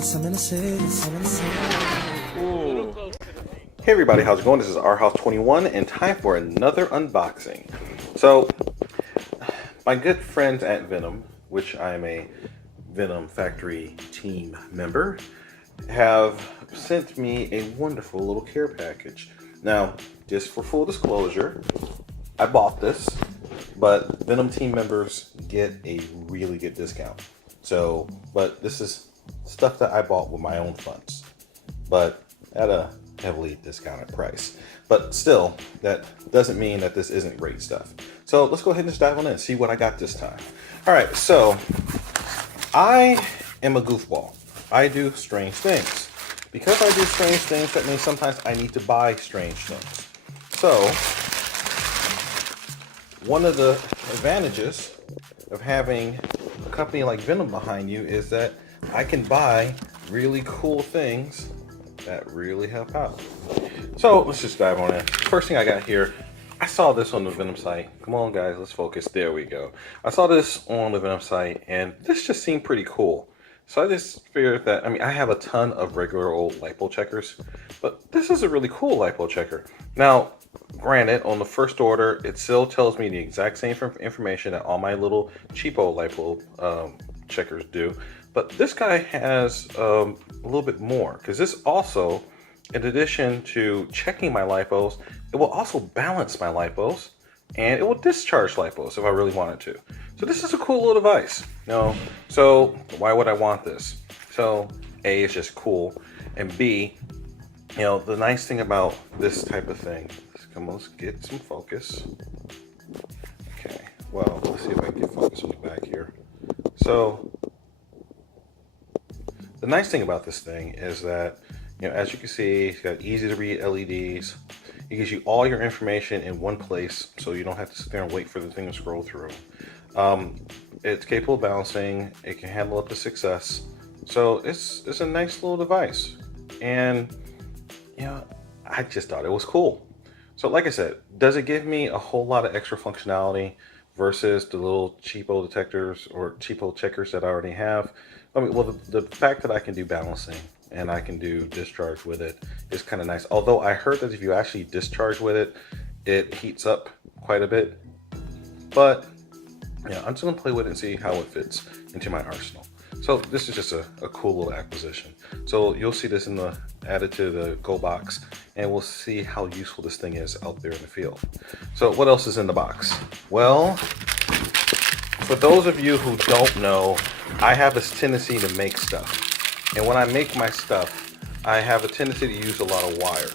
Hey everybody, how's it going? This is Our House 21 and time for another unboxing. So, my good friends at Venom, which I'm a Venom Factory team member, have sent me a wonderful little care package. Now, just for full disclosure, I bought this, but Venom team members get a really good discount. So, but this is stuff that I bought with my own funds, but at a heavily discounted price. But still, that doesn't mean that this isn't great stuff. So let's go ahead and just dive on in and see what I got this time. All right, so I am a goofball. I do strange things. Because I do strange things, that means sometimes I need to buy strange things. So, one of the advantages of having a company like Venom behind you is that I can buy really cool things that really help out. So let's just dive on in. First thing I got here, I saw this on the Venom site. Come on guys, let's focus. There we go. I saw this on the Venom site and this just seemed pretty cool. So I just figured that, I have a ton of regular old lipo checkers, but this is a really cool lipo checker. Now, granted, on the first order, it still tells me the exact same information that all my little cheapo lipo checkers do. But this guy has a little bit more, because this also, in addition to checking my lipos, it will also balance my lipos and it will discharge lipos if I really wanted to. So this is a cool little device. So why would I want this? So A, it's just cool, and B, the nice thing about this type of thing, let's get some focus. Okay, well, let's see if I can get focus on the back here. So the nice thing about this thing is that, as you can see, it's got easy to read LEDs. It gives you all your information in one place, so you don't have to sit there and wait for the thing to scroll through. It's capable of balancing. It can handle up to 6S. So it's a nice little device. And, I just thought it was cool. So like I said, does it give me a whole lot of extra functionality versus the little cheapo detectors or cheapo checkers that I already have? Well, the fact that I can do balancing and I can do discharge with it is kind of nice. Although I heard that if you actually discharge with it, it heats up quite a bit. But I'm just gonna play with it and see how it fits into my arsenal. So this is just a cool little acquisition. So you'll see this added to the Go box, and we'll see how useful this thing is out there in the field. So what else is in the box? Well, for those of you who don't know, I have this tendency to make stuff. And when I make my stuff, I have a tendency to use a lot of wire.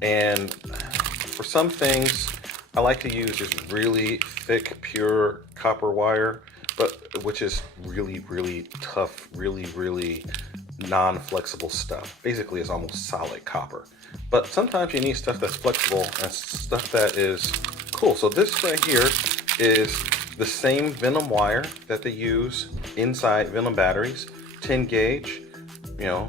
And for some things, I like to use this really thick, pure copper wire, which is really, really tough, really non-flexible stuff. Basically, it's almost solid copper. But sometimes you need stuff that's flexible and stuff that is cool. So this right here is the same Venom wire that they use inside Venom batteries, 10 gauge, can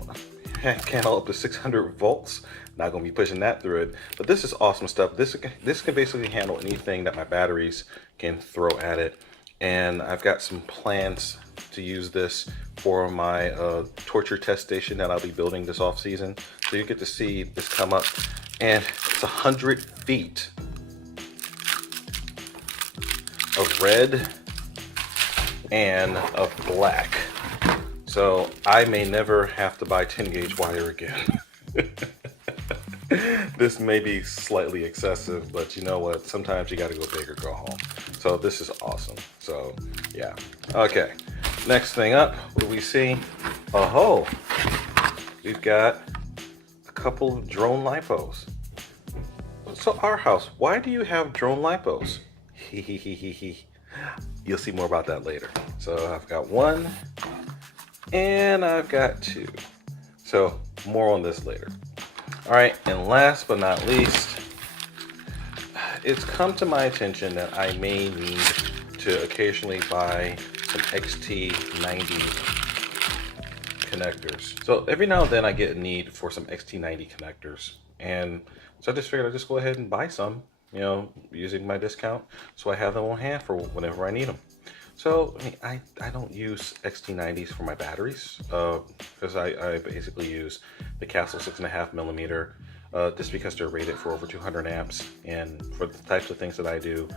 handle up to 600 volts. Not gonna be pushing that through it, but this is awesome stuff. This can basically handle anything that my batteries can throw at it. And I've got some plans to use this for my torture test station that I'll be building this off season. So you get to see this come up, and it's 100 feet of red and of black. So I may never have to buy 10 gauge wire again. This may be slightly excessive, but you know what? Sometimes you gotta go big or go home. So this is awesome. So yeah. Okay. Next thing up, what do we see? Oh, we've got a couple of drone lipos. So Our House, why do you have drone lipos? You'll see more about that later. So I've got one and I've got two. So more on this later. All right, and last but not least, it's come to my attention that I may need to occasionally buy some XT90 connectors. So every now and then I get a need for some XT90 connectors, and so I just figured I'd just go ahead and buy some, using my discount, so I have them on hand for whenever I need them. So, I mean, I don't use XT90s for my batteries because I basically use the Castle 6.5 millimeter just because they're rated for over 200 amps. And for the types of things that I do,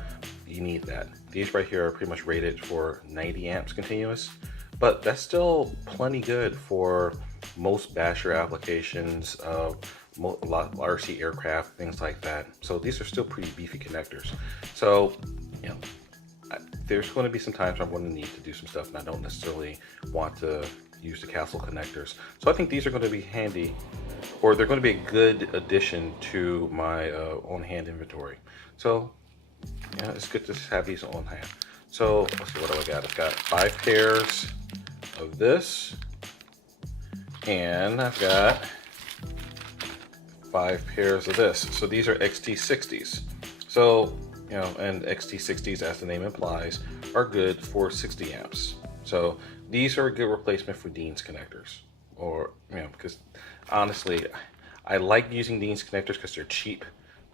you need that. These right here are pretty much rated for 90 amps continuous, but that's still plenty good for most basher applications, a lot of RC aircraft, things like that. So these are still pretty beefy connectors. So, you know, there's going to be some times I'm going to need to do some stuff and I don't necessarily want to use the Castle connectors. So I think these are going to be handy, or they're going to be a good addition to my on-hand inventory. So yeah, it's good to have these on hand. So let's see, what do I got? I've got 5 pairs of this, and I've got 5 pairs of this. So these are XT60s. So, you know, and XT60s, as the name implies, are good for 60 amps. So these are a good replacement for Dean's connectors, or, you know, because honestly, I like using Dean's connectors because they're cheap,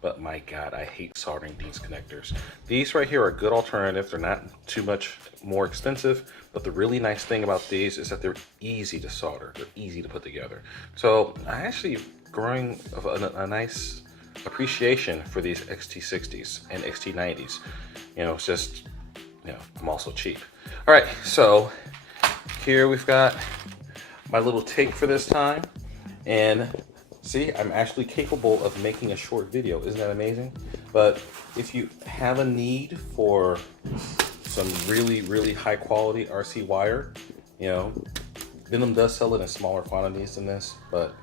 but my God, I hate soldering Dean's connectors. These right here are a good alternative. They're not too much more expensive, but the really nice thing about these is that they're easy to solder. They're easy to put together. So I actually growing a nice appreciation for these XT60s and XT90s. You know, it's just, you know, I'm also cheap. All right, so here we've got my little take for this time, and see, I'm actually capable of making a short video. Isn't that amazing? But if you have a need for some really, really high quality RC wire, you know, Venom does sell it in smaller quantities than this, but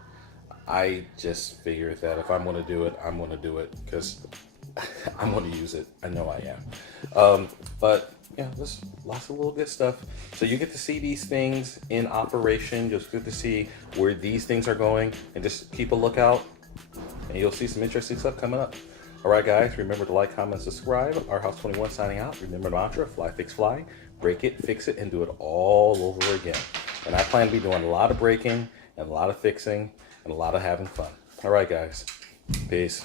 I just figured that if I'm going to do it, I'm going to do it because I'm going to use it. I know I am. But yeah, there's lots of little good stuff. So you get to see these things in operation. Just good to see where these things are going, and just keep a lookout, and you'll see some interesting stuff coming up. All right, guys, remember to like, comment, subscribe. Our House 21 signing out. Remember the mantra: fly, fix, fly. Break it, fix it, and do it all over again. And I plan to be doing a lot of breaking and a lot of fixing and a lot of having fun. All right, guys. Peace.